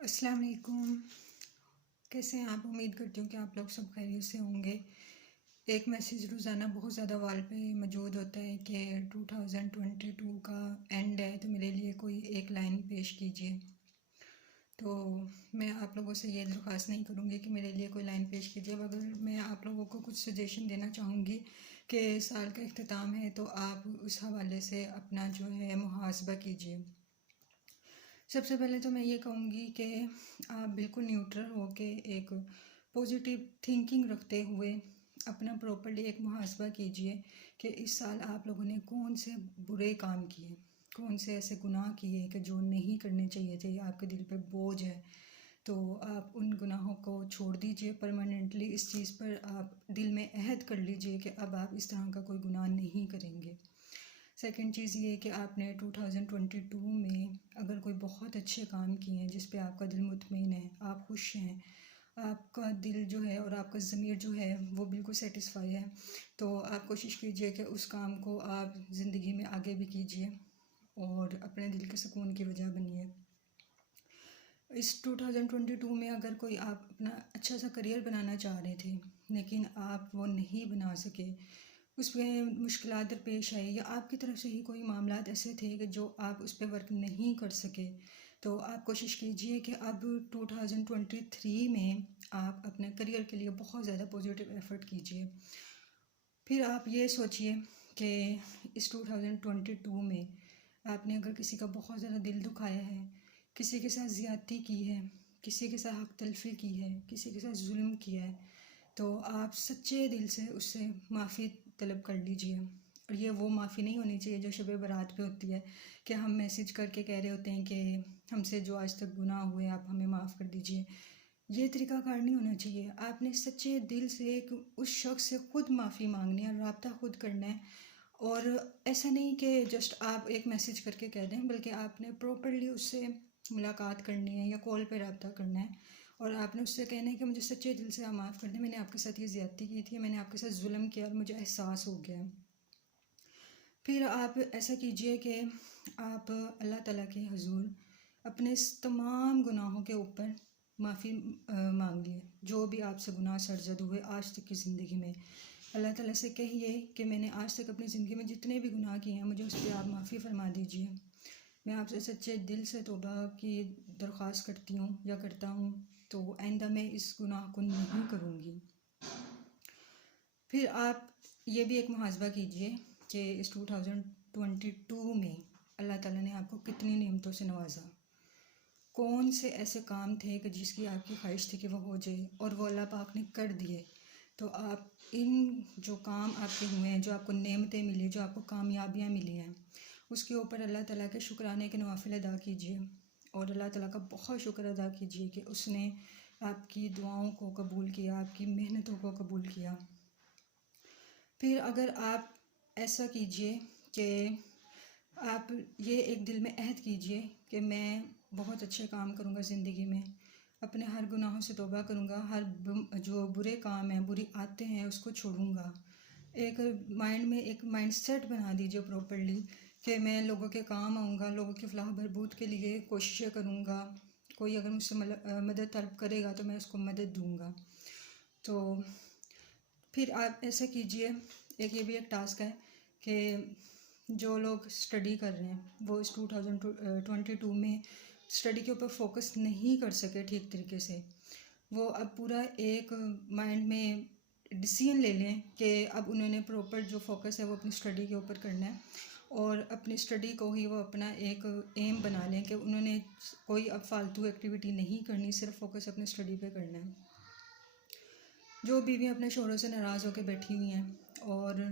अस्सलाम वालेकुम। कैसे हैं आप? उम्मीद करती हूँ कि आप लोग सब खैरियत से होंगे। एक मैसेज रोज़ाना बहुत ज़्यादा वाल पे मौजूद होता है कि 2022 का एंड है, तो मेरे लिए कोई एक लाइन पेश कीजिए। तो मैं आप लोगों से ये दरख्वास्त नहीं करूँगी कि मेरे लिए कोई लाइन पेश कीजिए, मगर मैं आप लोगों को कुछ सजेशन देना चाहूँगी कि साल का इख्तिताम है, तो आप उस हवाले से अपना जो है मुहासबा कीजिए। सबसे पहले तो मैं ये कहूँगी कि आप बिल्कुल न्यूट्रल हो के एक पॉजिटिव थिंकिंग रखते हुए अपना प्रॉपर्ली एक मुहासबा कीजिए कि इस साल आप लोगों ने कौन से बुरे काम किए, कौन से ऐसे गुनाह किए कि जो नहीं करने चाहिए थे, आपके दिल पे बोझ है। तो आप उन गुनाहों को छोड़ दीजिए परमानेंटली। इस चीज़ पर आप दिल में अहद कर लीजिए कि अब आप इस तरह का कोई गुनाह नहीं करेंगे। सेकंड चीज़ ये कि आपने 2022 में अगर कोई बहुत अच्छे काम किए हैं जिस पे आपका दिल मुतमईन है, आप खुश हैं, आपका दिल जो है और आपका ज़मीर जो है वो बिल्कुल सेटिस्फाई है, तो आप कोशिश कीजिए कि उस काम को आप ज़िंदगी में आगे भी कीजिए और अपने दिल के सुकून की वजह बनिए। इस 2022 में अगर कोई आप अपना अच्छा सा करियर बनाना चाह रहे थे लेकिन आप वो नहीं बना सके, उसमें मुश्किलात दरपेश आई या आपकी तरफ से ही कोई मामलात ऐसे थे कि जो आप उस पर वर्क नहीं कर सके, तो आप कोशिश कीजिए कि अब 2023 में आप अपने करियर के लिए बहुत ज़्यादा पॉजिटिव एफ़र्ट कीजिए। फिर आप ये सोचिए कि इस 2022 में आपने अगर किसी का बहुत ज़्यादा दिल दुखाया है, किसी के साथ ज़्यादती की है, किसी के साथ हक तलफ़ी की है, किसी के साथ जुल्म किया है, तो आप सच्चे दिल से उससे माफ़ी तलब कर लीजिए। और ये वो माफ़ी नहीं होनी चाहिए जो शब बारात पे होती है कि हम मैसेज करके कह रहे होते हैं कि हमसे जो आज तक गुनाह हुए आप हमें माफ़ कर दीजिए। ये तरीक़ाकार नहीं होना चाहिए। आपने सच्चे दिल से एक उस शख्स से ख़ुद माफ़ी मांगनी है, रब्ता ख़ुद करना है। और ऐसा नहीं कि जस्ट आप एक मैसेज करके कह दें, बल्कि आपने प्रॉपर्ली उससे मुलाकात करनी है या कॉल पे रब्ता करना है और आपने उससे कहना है कि मुझे सच्चे दिल से आप माफ़ कर दें, मैंने आपके साथ ये ज़्यादती की थी, मैंने आपके साथ जुल्म किया और मुझे एहसास हो गया। फिर आप ऐसा कीजिए कि आप अल्लाह ताला के हुज़ूर अपने इस तमाम गुनाहों के ऊपर माफ़ी मांग लिए, जो भी आपसे गुनाह सरज़द हुए आज तक की ज़िंदगी में। अल्लाह ताला से कहिए कि मैंने आज तक अपनी ज़िंदगी में जितने भी गुनाह किए हैं, मुझे उस पर आप माफ़ी फ़रमा दीजिए। मैं आपसे सच्चे दिल से तौबा की दरख्वास्त करती हूँ या करता हूँ, तो आइंदा मैं इस गुनाह को नहीं करूँगी। फिर आप ये भी एक मुहासबा कीजिए कि इस 2022 में अल्लाह ताला ने आपको कितनी नेमतों से नवाजा। कौन से ऐसे काम थे कि जिसकी आपकी ख्वाहिश थी कि वो हो जाए और वो अल्लाह पाक ने कर दिए। तो आप इन जो काम आपके हुए हैं, जो आपको नेमतें मिली, जो आपको कामयाबियाँ मिली हैं, उसके ऊपर अल्लाह ताला के शुक्राने के नवाफिल अदा कीजिए और अल्लाह ताला का बहुत शुक्र अदा कीजिए कि उसने आपकी दुआओं को कबूल किया, आपकी मेहनतों को कबूल किया। फिर अगर आप ऐसा कीजिए कि आप ये एक दिल में अहद कीजिए कि मैं बहुत अच्छे काम करूँगा ज़िंदगी में, अपने हर गुनाहों से तौबा करूँगा, हर जो बुरे काम हैं, बुरी आदतें हैं, उसको छोड़ूँगा। एक माइंड में एक माइंडसेट बना दीजिए प्रॉपर्ली कि मैं लोगों के काम आऊँगा, लोगों की फलाह बहबूद के लिए कोशिशें करूँगा, कोई अगर मुझसे मदद तलब करेगा तो मैं उसको मदद दूँगा। तो फिर आप ऐसा कीजिए, एक ये भी एक टास्क है कि जो लोग स्टडी कर रहे हैं वो इस 2022 में स्टडी के ऊपर फोकस नहीं कर सके ठीक तरीके से, वो अब पूरा एक माइंड में डिसीजन ले लें कि अब उन्होंने प्रॉपर जो फोकस है वो अपनी स्टडी के ऊपर करना है और अपनी स्टडी को ही वो अपना एक एम बना लें कि उन्होंने कोई अब फालतू एक्टिविटी नहीं करनी, सिर्फ फोकस अपनी स्टडी पे करना है। जो बीवियाँ अपने शौहरों से नाराज़ होकर बैठी हुई हैं और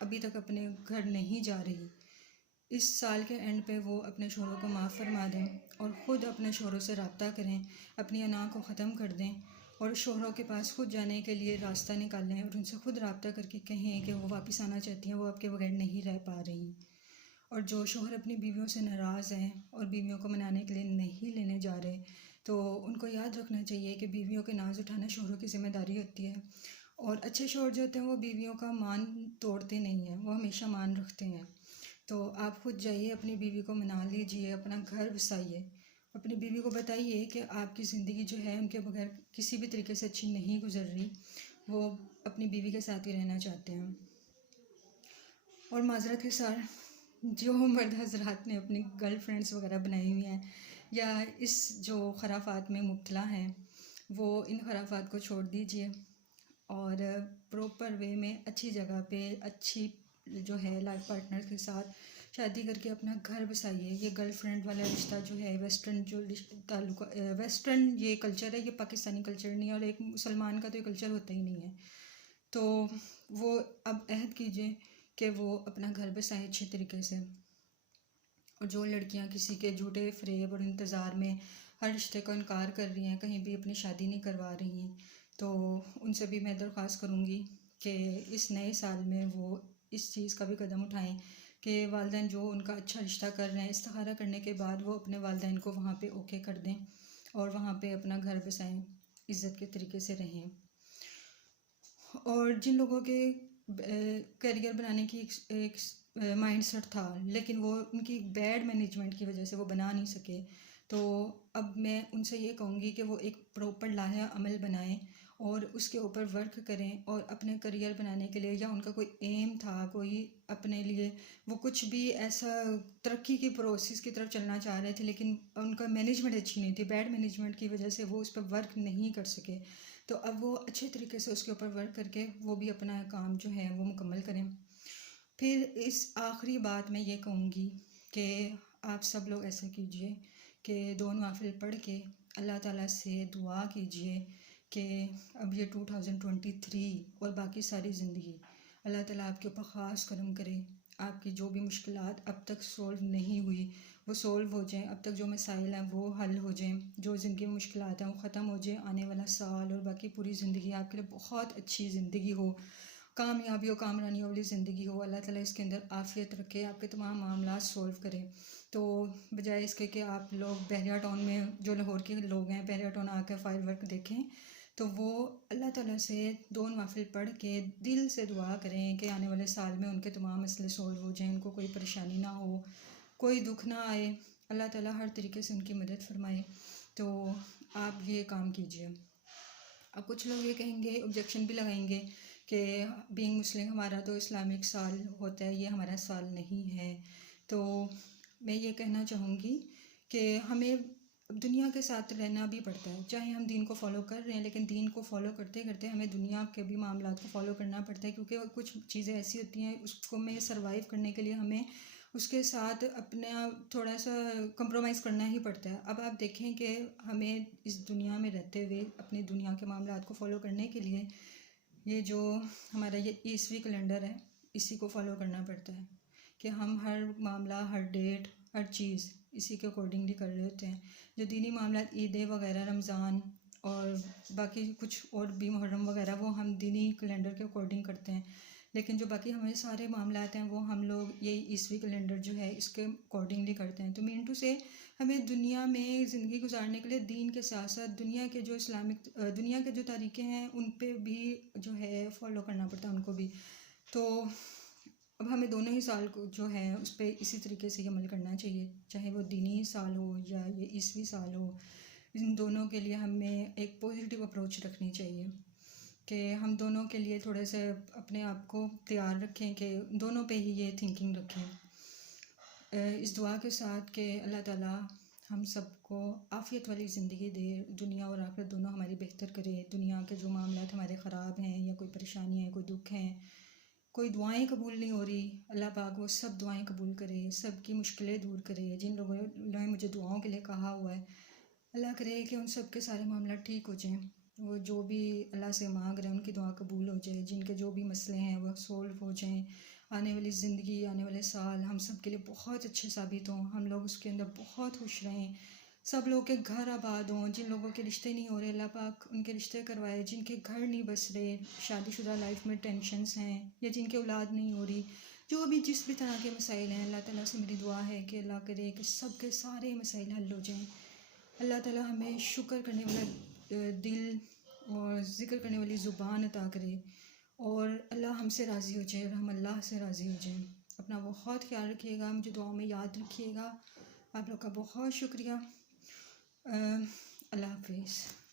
अभी तक अपने घर नहीं जा रही, इस साल के एंड पे वो अपने शौहरों को माफ़ फरमा दें और ख़ुद अपने शौहरों से रब्ता करें, अपनी अना को ख़त्म कर दें और शौहरों के पास खुद जाने के लिए रास्ता निकालें और उनसे खुद रब्ता करके कहें कि वो वापस आना चाहती हैं, वो आपके बगैर नहीं रह पा रही। और जो शौहर अपनी बीवियों से नाराज़ हैं और बीवियों को मनाने के लिए नहीं लेने जा रहे, तो उनको याद रखना चाहिए कि बीवियों के नाज उठाना शौहरों की ज़िम्मेदारी होती है और अच्छे शौहर जो होते हैं वो बीवियों का मान तोड़ते नहीं हैं, वो हमेशा मान रखते हैं। तो आप खुद जाइए, अपनी बीवी को मना लीजिए, अपना घर बसाइए अपनी बीवी को बताइए कि आपकी ज़िंदगी जो है उनके बगैर किसी भी तरीके से अच्छी नहीं गुजर रही, वो अपनी बीवी के साथ ही रहना चाहते हैं। और माजरत के साथ जो मर्द हजरात ने अपनी गर्लफ्रेंड्स वगैरह बनाई हुई हैं या इस जो खराफात में मुब्तला हैं, वो इन खराफात को छोड़ दीजिए और प्रॉपर वे में अच्छी जगह पे अच्छी जो है लाइफ पार्टनर के साथ शादी करके अपना घर बसाइए। ये गर्लफ्रेंड वाला रिश्ता जो है वेस्टर्न जो ताल्लुक वेस्टर्न ये कल्चर है, ये पाकिस्तानी कल्चर नहीं है और एक मुसलमान का तो ये कल्चर होता ही नहीं है। तो वो अब अहद कीजिए कि वो अपना घर बसाएं अच्छे तरीके से। और जो लड़कियां किसी के झूठे फ़रेब और इंतज़ार में हर रिश्ते को इनकार कर रही हैं, कहीं भी अपनी शादी नहीं करवा रही हैं, तो उनसे भी मैं दरख्वास्त करूँगी कि इस नए साल में वो इस चीज़ का भी कदम उठाएं कि वालिदैन जो उनका अच्छा रिश्ता कर रहे हैं, इस्तिखारा करने के बाद वो अपने वालिदैन को वहाँ पे ओके कर दें और वहाँ पे अपना घर बसाएं, इज़्ज़त के तरीके से रहें। और जिन लोगों के करियर बनाने की एक माइंड सेट था, लेकिन वो उनकी बैड मैनेजमेंट की वजह से वो बना नहीं सके, तो अब मैं उनसे ये कहूँगी कि वो एक प्रॉपर लाया अमल बनाएं और उसके ऊपर वर्क करें और अपने करियर बनाने के लिए, या उनका कोई एम था, कोई अपने लिए वो कुछ भी ऐसा तरक्की की प्रोसेस की तरफ चलना चाह रहे थे, लेकिन उनका मैनेजमेंट अच्छी नहीं थी, बैड मैनेजमेंट की वजह से वो उस पर वर्क नहीं कर सके, तो अब वो अच्छे तरीके से उसके ऊपर वर्क करके वो भी अपना काम जो है वो मुकम्मल करें। फिर इस आखिरी बात मैं ये कहूँगी कि आप सब लोग ऐसा कीजिए कि 2 नवाफिल पढ़ के अल्लाह ताला से दुआ कीजिए कि अब ये 2023 और बाकी सारी ज़िंदगी अल्लाह ताला आपके ऊपर ख़ास करम करे, आपकी जो भी मुश्किलात अब तक सॉल्व नहीं हुई वो सॉल्व हो जाएं, अब तक जो मसाइल हैं वो हल हो जाएं, जो ज़िंदगी में मुश्किलात हैं वो ख़त्म हो जाएं, आने वाला साल और बाकी पूरी ज़िंदगी आपके लिए बहुत अच्छी ज़िंदगी हो, कामयाबी और कामरानियों वाली ज़िंदगी हो। अल्लाह ताला इसके अंदर आफ़ियत रखे, आपके तमाम मामला सॉल्व करे। तो बजाय इसके कि आप लोग बहरिया टाउन में जो लाहौर के लोग हैं बहरिया टाउन आकर फायर वर्क देखें, तो वो अल्लाह ताला से 2 नवाफिल पढ़ के दिल से दुआ करें कि आने वाले साल में उनके तमाम मसले सॉल्व हो जाएं, उनको कोई परेशानी ना हो, कोई दुख ना आए, अल्लाह ताला हर तरीके से उनकी मदद फरमाए। तो आप ये काम कीजिए। अब कुछ लोग ये कहेंगे, ऑब्जेक्शन भी लगाएंगे कि बीइंग मुस्लिम हमारा तो इस्लामिक साल होता है, ये हमारा साल नहीं है। तो मैं ये कहना चाहूँगी कि हमें दुनिया के साथ रहना भी पड़ता है, चाहे हम दीन को फॉलो कर रहे हैं, लेकिन दीन को फॉलो करते करते हमें दुनिया के भी मामलात को फॉलो करना पड़ता है, क्योंकि कुछ चीज़ें ऐसी होती हैं उसको में सर्वाइव करने के लिए हमें उसके साथ अपना थोड़ा सा कंप्रोमाइज़ करना ही पड़ता है। अब आप देखें कि हमें इस दुनिया में रहते हुए अपनी दुनिया के मामलात को फॉलो करने के लिए ये जो हमारा ये ईसवी कैलेंडर है इसी को फॉलो करना पड़ता है कि हम हर मामला, हर डेट, हर चीज़ इसी के अकॉर्डिंगली कर रहे होते हैं। जो दीनी मामला ईदें वगैरह, रमज़ान और बाकी कुछ और भी मुहर्रम वगैरह, वो हम दीनी कैलेंडर के अकॉर्डिंग करते हैं, लेकिन जो बाकी हमारे सारे मामलात हैं वो हम लोग ये ईसवी कैलेंडर जो है इसके अकॉर्डिंगली करते हैं। तो मीन टू से हमें दुनिया में ज़िंदगी गुजारने के लिए दीन के साथ साथ दुनिया के जो इस्लामिक दुनिया के जो तरीक़े हैं उन पे भी जो है फॉलो करना पड़ता है उनको भी। तो अब हमें दोनों ही साल को जो है उस पर इसी तरीके से अमल करना चाहिए, चाहे वो दीनी साल हो या ये ईसवी साल हो, इन दोनों के लिए हमें एक पॉजिटिव अप्रोच रखनी चाहिए कि हम दोनों के लिए थोड़े से अपने आप को तैयार रखें कि दोनों पे ही ये थिंकिंग रखें। इस दुआ के साथ कि अल्लाह ताला हम सबको आफ़ियत वाली ज़िंदगी दे, दुनिया और आखिरत दोनों हमारी बेहतर करे, दुनिया के जो मामलात हमारे ख़राब हैं या कोई परेशानी है, कोई दुख हैं, कोई दुआएं कबूल नहीं हो रही, अल्लाह पाक वो सब दुआएं कबूल करे, सब की मुश्किलें दूर करे। जिन लोगों ने मुझे दुआओं के लिए कहा हुआ है, अल्लाह करे कि उन सब के सारे मामला ठीक हो जाएं, वो जो भी अल्लाह से मांग रहे हैं उनकी दुआ कबूल हो जाए, जिनके जो भी मसले हैं वो सोल्व हो जाएं, आने वाली ज़िंदगी, आने वाले साल हम सब के लिए बहुत अच्छे साबित हों, हम लोग उसके अंदर बहुत खुश रहें, सब लोगों के घर आबाद हों, जिन लोगों के रिश्ते नहीं हो रहे अल्लाह पाक उनके रिश्ते करवाए, जिनके घर नहीं बस रहे, शादीशुदा लाइफ में टेंशन्स हैं या जिनके औलाद नहीं हो रही, जो भी जिस भी तरह के मसाइल हैं, अल्लाह ताला से मेरी दुआ है कि अल्लाह करे कि सब के सारे मसाइल हल हो जाएं। अल्लाह ताला हमें शुक्र करने वाला दिल और ज़िक्र करने वाली ज़ुबान अता करे और अल्लाह हमसे राज़ी हो जाए और हम अल्लाह से राज़ी हो जाएं। अपना बहुत ख्याल रखिएगा, मुझे दुआ में याद रखिएगा। आप लोग का बहुत शुक्रिया। अल्लाह हाफिज़।